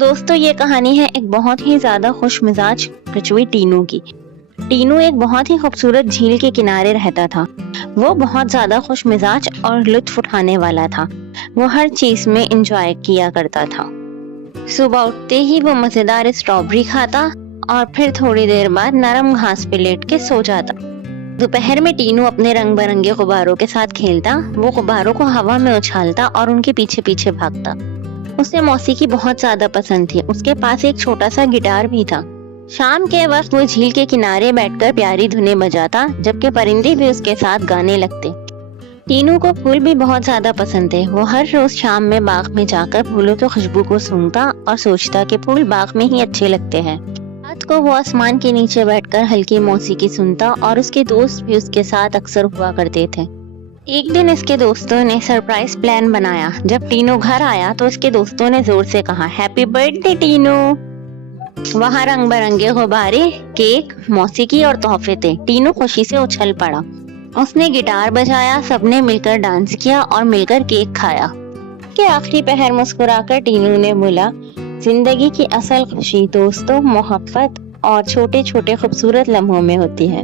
دوستو یہ کہانی ہے ایک بہت ہی زیادہ خوش مزاج کچوی ٹینو کی۔ ٹینو ایک بہت ہی خوبصورت جھیل کے کنارے رہتا تھا۔ وہ بہت زیادہ خوش مزاج اور لطف اٹھانے والا تھا۔ وہ ہر چیز میں انجوائے کیا کرتا تھا۔ صبح اٹھتے ہی وہ مزیدار اسٹرابری کھاتا اور پھر تھوڑی دیر بعد نرم گھاس پہ لیٹ کے سو جاتا۔ دوپہر میں ٹینو اپنے رنگ برنگے غباروں کے ساتھ کھیلتا۔ وہ غباروں کو ہوا میں اچھالتا اور ان کے پیچھے پیچھے بھاگتا۔ اسے موسیقی بہت زیادہ پسند تھی۔ اس کے پاس ایک چھوٹا سا گٹار بھی تھا۔ شام کے وقت وہ جھیل کے کنارے بیٹھ کر پیاری دھنیں بجاتا، جبکہ پرندے بھی اس کے ساتھ گانے لگتے۔ ٹینو کو پھول بھی بہت زیادہ پسند تھے۔ وہ ہر روز شام میں باغ میں جا کر پھولوں کی خوشبو کو سونگھتا اور سوچتا کہ پھول باغ میں ہی اچھے لگتے ہیں۔ رات کو وہ آسمان کے نیچے بیٹھ کر ہلکی موسیقی سنتا اور اس کے دوست بھی اس کے ساتھ اکثر ہوا کرتے تھے۔ ایک دن اس کے دوستوں نے سرپرائز پلان بنایا۔ جب ٹینو گھر آیا تو اس کے دوستوں نے زور سے کہا، ہیپی برتھ ڈے ٹینو۔ وہاں رنگ برنگے غبارے، کیک، موسیقی اور تحفے تھے۔ ٹینو خوشی سے اچھل پڑا۔ اس نے گٹار بجایا، سب نے مل کر ڈانس کیا اور مل کر کیک کھایا۔ کہ آخری پہر مسکرا کر ٹینو نے بولا، زندگی کی اصل خوشی دوستوں، محبت اور چھوٹے چھوٹے خوبصورت لمحوں میں ہوتی ہے۔